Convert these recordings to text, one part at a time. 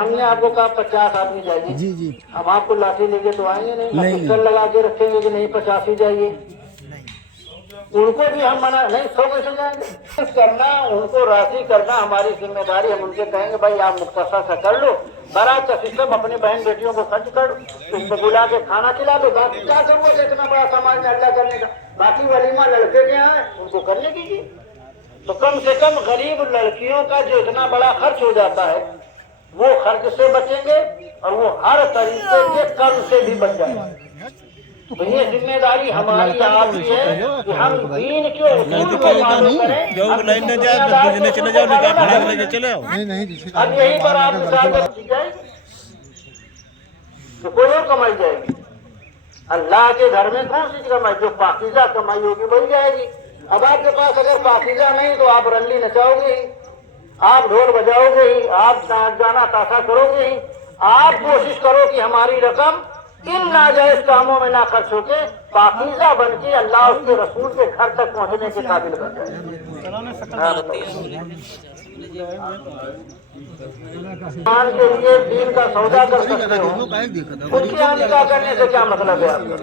हमने आपको कहा 50 आदमी जाइए। जी जी। हम आपको लाठी लेके तो आएंगे नहीं, नहीं, पिस्टल लगा के रखेंगे कि नहीं 50 ही जाइए। उनको भी हम मना नहीं, 100 कैसे जाएंगे। करना उनको राशि करना हमारी जिम्मेदारी। हम उनसे कहेंगे भाई आप मुख्तसर सा कर लो, बारात का सिस्टम अपनी बहन बेटियों को खर्च कर दो, उसको बुला के खाना खिला दो। बाकी क्या जरूरत है इतना बड़ा समाज में अल्लाह करने का। बाकी वलीमा लड़के के यहाँ है, उनको करने दीजिए। तो कम से कम गरीब लड़कियों का जो इतना बड़ा खर्च हो जाता है वो खर्च से बचेंगे और वो हर तरीके के कर्ज से भी बच जाएंगे। तो ये जिम्मेदारी हमारी आपकी है कि हम दीन के उसूल को फॉलो करें। जो लाइन में जाए चले जाओ, निकाह खड़ा लेके चले आओ। अब यहीं पर आप मिसाल जाएगी तो कोई और कमाई जाएगी। अल्लाह के घर में कौन सी कमाई, जो पाकीज़ा कमाई होगी वही जाएगी। अब आपके पास अगर पाकीज़ा नहीं तो आप रल्ली नचाओगे ही, आप ढोल बजाओगे ही, आप नाच गाना ताशा करोगे ही। आप कोशिश करो कि हमारी रकम इन नाजायज कामों में ना खर्च होके पाकीज़ा बन के अल्लाह उसके रसूल के घर तक पहुंचने के काबिल बन जाए। मान के लिए दीन का सौदा कर सकते हो, उसके यहाँ निकाह करने से क्या मतलब है आपका?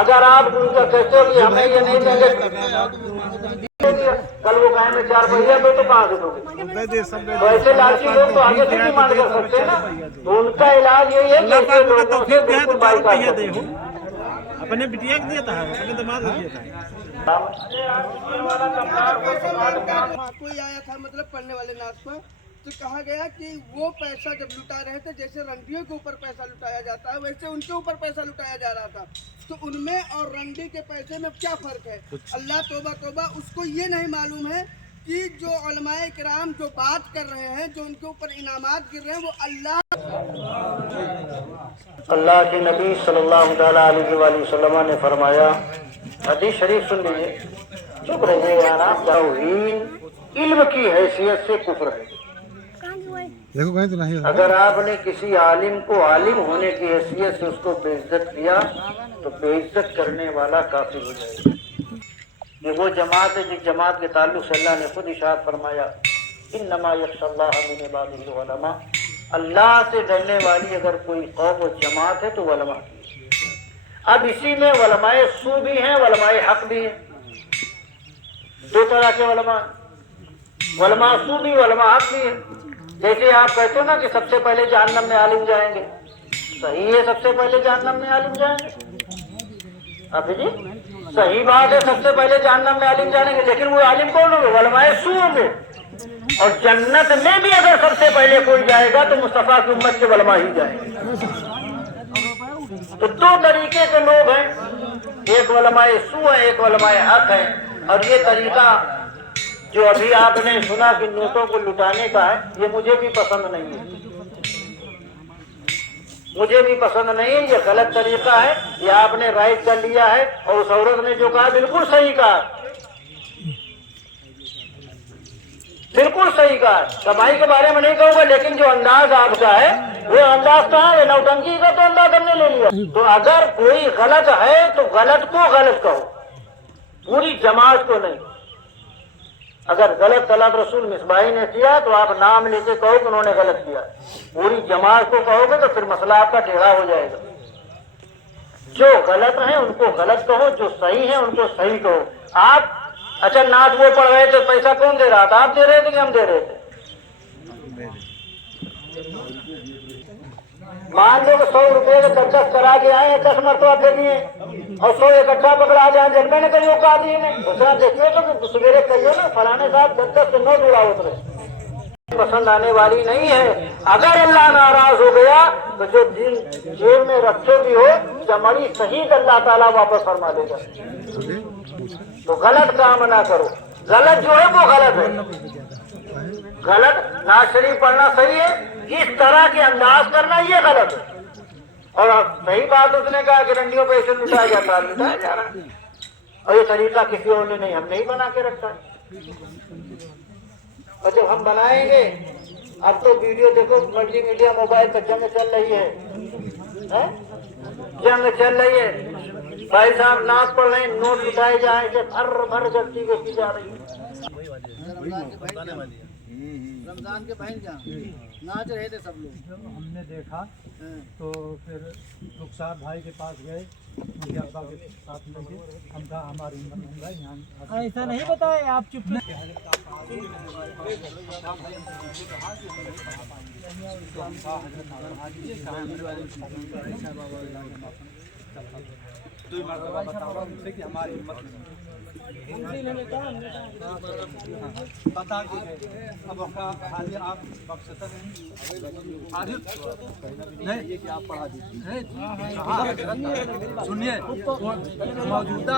अगर आप उनका कहते हो कि हमें ये नहीं देंगे, कल वो गाय में 4 पहिया दो तो कहाँ से दोगे? तो ऐसे लालची लोग तो आगे से डिमांड कर सकते हैं ना। तो उनका इलाज यही है कि ऐसे लोगों से बिल्कुल बाइकाट करो। अपने बिटिया को दिया था, अपने दामाद को दिया था। कोई आया था मतलब पढ़ने वाले नाच पर, तो कहा गया कि वो पैसा जब लुटा रहे थे, जैसे रंडियों के ऊपर पैसा लुटाया जाता है वैसे उनके ऊपर पैसा लुटाया जा रहा था। तो उनमें और रंडी के पैसे में क्या फर्क है? अल्लाह तौबा तौबा, उसको ये नहीं मालूम है कि जो उलमाए किराम जो बात कर रहे हैं, जो उनके ऊपर इनामात गिर रहे हैं, वो अल्लाह के नबी सल्लल्लाहु अलैहि वसल्लम ने फरमाया, हदीस शरीफ सुन लीजिए, चुप रहिए यार आप। तौहीन इल्म की हैसियत से कुफ्र है। देखो कहीं तो नहीं। अगर आपने किसी आलिम को आलिम होने की हैसियत से उसको बेइज्जत किया तो बेइज्जत करने वाला काफिर हो जाएगा। ये वो जमात है जिस जमात के ताल्लुक से अल्लाह ने खुद इरशाद फरमाया, इन्नमा यख्शल्लाह मिन इबादिहिल उलमा। अल्लाह से डरने वाली अगर कोई कौम और जमात है तो उलमा की। अब इसी में उलमाए सू भी हैं, उलमाए हक भी हैं। दो तरह के उलमा सू भी, उलमा हक भी है। जैसे आप कहते हो ना कि सबसे पहले जहन्नम में आलिम जाएंगे, सही है, सबसे पहले जहन्नम में आलिम जाएंगे। अब जी सही बात है, सबसे पहले जहन्नम में आलिम जाएंगे, लेकिन वो आलिम कौन होंगे? उलमाए सू होंगे। और जन्नत में भी अगर सबसे पहले कोई जाएगा तो मुस्तफा की उम्मत के उलमा ही जाएंगे। तो दो तरीके के लोग हैं, एक उलमाए सू है, एक उलमाए हक है। और ये तरीका जो अभी आपने सुना कि नोटों को लुटाने का है, ये मुझे भी पसंद नहीं है, मुझे भी पसंद नहीं है। ये गलत तरीका है, ये आपने राइट कर लिया है। और उस औरत ने जो कहा बिल्कुल सही कहा, बिल्कुल सही कहा। कमाई के बारे में नहीं कहूँगा, लेकिन जो अंदाज आपका है वो अंदाज कहाँ है? नौटंकी का तो अंदाज हमने ले लिया। तो अगर कोई गलत है तो गलत को गलत कहो, पूरी जमात को नहीं। अगर गलत तलात रसूल मिसबाही ने किया तो आप नाम लेके कहो कि उन्होंने गलत किया। पूरी जमात को कहोगे तो फिर मसला आपका टेढ़ा हो जाएगा। जो गलत है उनको गलत कहो, जो सही है उनको सही कहो। आप अच्छा नाच वो पढ़ रहे थे, पैसा कौन दे रहा था? आप दे रहे थे कि हम दे रहे थे? मान लो 100 रुपये का 10 करा के आए, 10 मरतबा दे दिए और 100 इकट्ठा पकड़ा जाए जलमे ने कहीं औकात दिए नहीं। उसका देखिए तो सवेरे कहिए ना फलाने साहब 10 से 9 जुड़ा उतरे, पसंद आने वाली नहीं है। अगर अल्लाह नाराज हो गया तो जो दिन जेब में रखे भी हो चमड़ी सही अल्लाह ताला वापस फरमा देगा। तो गलत काम ना करो। गलत जो है वो गलत है, गलत। नाज शरीफ पढ़ना सही है, इस तरह के अंदाज करना ये गलत है। और सही बात उसने कहा कि रंडियों पे ऐसे लुटाया जाता है, लुटाया जा रहा है। और ये तरीका किसी और ने नहीं, हमने ही बना के रखा है। और जब हम बनाएंगे, अब तो वीडियो देखो, मल्टी मीडिया मोबाइल पर जंग चल रही है, जंग चल रही है। भाई साहब नाच पढ़ रहे, नोट उठाए जाए, भर भर गलती को की जा रही है। रमजान के पहले जहाँ नाच रहे थे सब लोग। जब हमने देखा तो फिर रुखसार भाई के पास गए, मुझे अब्बा के साथ में गए, हम कहा हमारी हिम्मत होगा यहाँ। ऐसा नहीं बताए आप चुप दो मरतबा बताओ उनसे कि हमारी हिम्मत बता दीजिए। अब हाजिर आप बख्शता नहीं हाजिर नहीं, ये कि आप पढ़ा दीजिए। सुनिए मौजूदा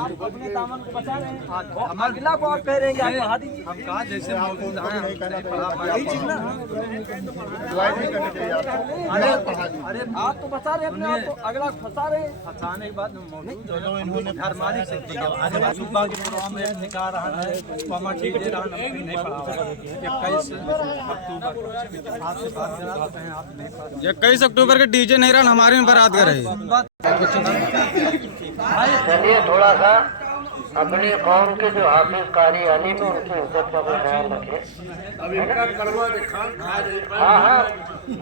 आप अपने दामन को बचा रहे हैं, हमारे अगला को आप कह रहे हैं कि आप पढ़ा दीजिए। हम कहा जैसे मौजूद हैं हम नहीं पढ़ा पाए। अरे आप तो बचा रहे हैं अपने आप को, अगला फंसा रहे हैं। फंसाने के बाद मौजूद इन्होंने घर मालिक से सुबह के प्रोग्राम में निकाह रहा है तो हम ठीक दे रहा है, नहीं पढ़ा 21 अक्टूबर आज से बात करा तो कहें आप नहीं पढ़ा। 21 अक्टूबर के डीजे नहीं रहा हमारे में बारात करे। चलिए थोड़ा सा अपनी कौम के जो हाफिज कारी अली में उनकी इज्जत का भी ख्याल रखे। अब इनका कड़वा देखा। हाँ हाँ,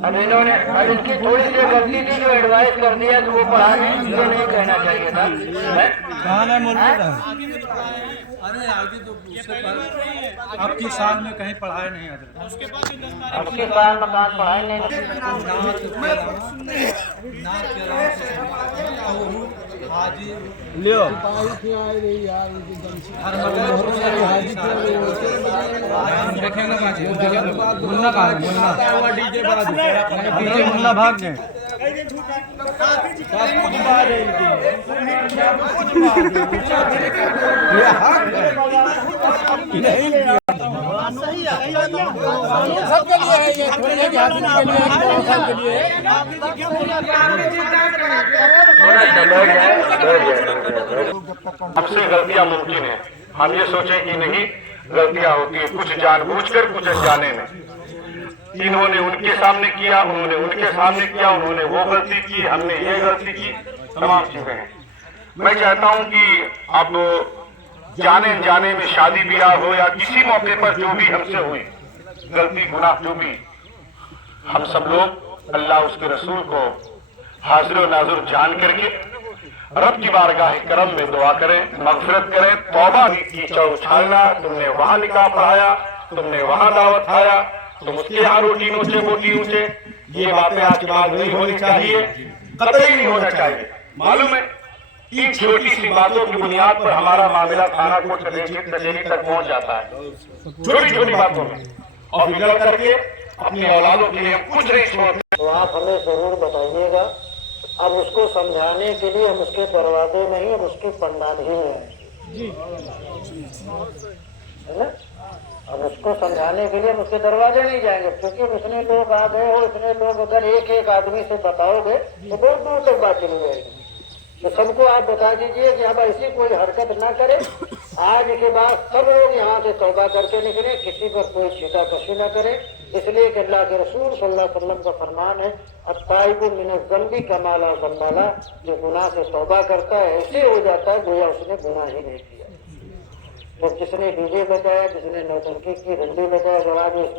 अब इन्होंने अब इनकी थोड़ी सी गलती थी जो एडवाइस कर दिया कि वो पढ़ाने ये नहीं कहना चाहिए था। अरे आगे तो अब की साल में कहीं पढ़ाए नहीं हजरत। अब के साल मकान पढ़ाए नहीं। लियो मुन्ना भाग गए। हमसे गलतियां मुमकिन है, हम ये सोचें कि नहीं गलतियां होती है, कुछ जानबूझकर कुछ अनजाने में। इन्होंने उनके सामने किया, उन्होंने उनके सामने किया, उन्होंने वो गलती की, हमने ये गलती की, तमाम चीजें हैं। मैं चाहता हूं कि अब जाने अनजाने में शादी ब्याह हो या किसी मौके पर जो भी हमसे हुई गलती गुनाह जो भी, हम सब लोग अल्लाह उसके रसूल को हाजिर नाजुर जान करके रब की बारगाह करम में दुआ करें, मगफिरत करें, तौबा की उछालना। तुमने वहां निकाह पढ़ाया, तुमने वहां दावत खाया, तुम उसके यहाँ रोटी नोचे बोटी ऊंचे, ये बातें आज के बाद नहीं होनी चाहिए, कतई नहीं होना चाहिए। मालूम है इन छोटी सी बातों की बुनियाद पर हमारा मामला थाना कोर्ट कचहरी तक पहुंच जाता है, छोटी छोटी बातों में, और बिगड़ करके अपनी औलादों के लिए हम कुछ नहीं छोड़ते। तो आप हमें जरूर बताइएगा। अब उसको समझाने के लिए हम उसके दरवाजे में ही, हम उसकी पंडाल ही में हैं, है ना। अब उसको समझाने के लिए हम उसके दरवाजे नहीं जाएंगे, क्योंकि इतने लोग आ गए हो, इतने लोग अगर एक एक आदमी से बताओगे तो बहुत दूर तक बात चली जाएगी। तो सबको आप बता दीजिए कि अब ऐसी कोई हरकत ना करे। आज के बाद सब लोग यहाँ से तौबा करके निकले, किसी पर कोई छीटाकशी न करे, इसलिए कि अल्लाह के रसूल सल्लल्लाहु अलैहि वसल्लम का फरमान है, अत्ताइबु मिनज़ ज़ंबि कमा ला ज़ंबा ला। जो गुनाह से तौबा करता है ऐसे हो जाता है गोया उसने गुनाह ही नहीं किया। तो जिसने डीजे बजाया, जिसने नौटंकी की, रंडी बजाया, जवाब इसमें